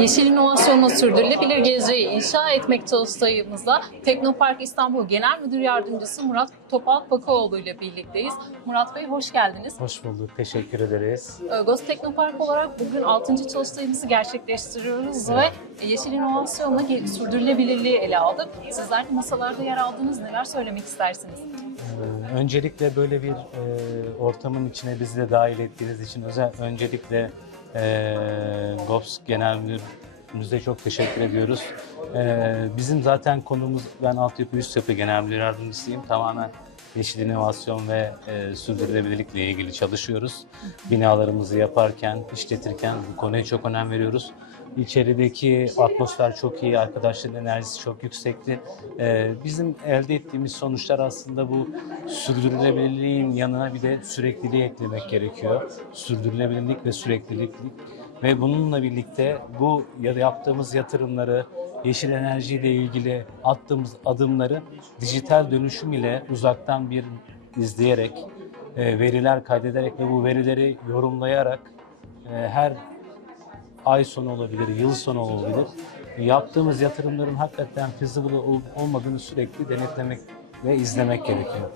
Yeşil inovasyonla sürdürülebilir geleceği inşa etmek çalıştayımızda Teknopark İstanbul Genel Müdür Yardımcısı Murat Topal Bakaoğlu ile birlikteyiz. Murat Bey hoş geldiniz. Hoş bulduk, teşekkür ederiz. Göz Teknopark olarak bugün 6. çalıştayımızı gerçekleştiriyoruz ve yeşil inovasyonla sürdürülebilirliği ele aldık. Sizler de masalarda yer aldınız. Neler söylemek istersiniz? Ee, Öncelikle böyle bir e, ortamın içine bizi de dahil ettiğiniz için özel öncelikle e, GOPS Genel Müdürümüze çok teşekkür ediyoruz. E, bizim zaten konumuz, ben altyapı üst yapı genel müdür yardımcısıyım. Tamamen yeşil inovasyon ve e, sürdürülebilirlikle ilgili çalışıyoruz. Binalarımızı yaparken, işletirken bu konuya çok önem veriyoruz. İçerideki atmosfer çok iyi, arkadaşların enerjisi çok yüksekti. Ee, bizim elde ettiğimiz sonuçlar aslında bu sürdürülebilirliğin yanına bir de sürekliliği eklemek gerekiyor. Sürdürülebilirlik ve süreklilik. Ve bununla birlikte bu ya- yaptığımız yatırımları, yeşil enerjiyle ilgili attığımız adımları dijital dönüşüm ile uzaktan bir izleyerek, e, veriler kaydederek ve bu verileri yorumlayarak e, her ay sonu olabilir, yıl sonu olabilir. Yaptığımız yatırımların hakikaten feasible olup olmadığını sürekli denetlemek ve izlemek gerekiyor.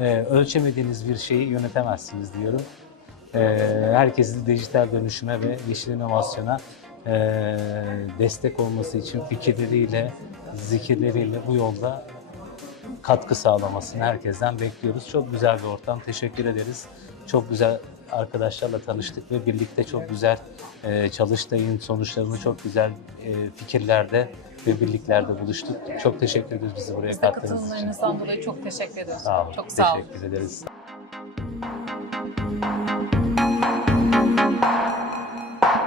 Ee, ölçemediğiniz bir şeyi yönetemezsiniz diyorum. Ee, herkesin dijital dönüşüme ve yeşil inovasyona ee, destek olması için fikirleriyle, zikirleriyle bu yolda katkı sağlamasını herkesten bekliyoruz. Çok güzel bir ortam. Teşekkür ederiz. Çok güzel arkadaşlarla tanıştık ve birlikte çok güzel e, çalıştayın sonuçlarını çok güzel e, fikirlerde ve birliklerde buluştuk. Çok teşekkür ederiz bizi buraya Biz de kattığınız için. katılımlarınızdan dolayı çok teşekkür ediyoruz. Sağ olun. Çok sağ olun. Teşekkür ederiz.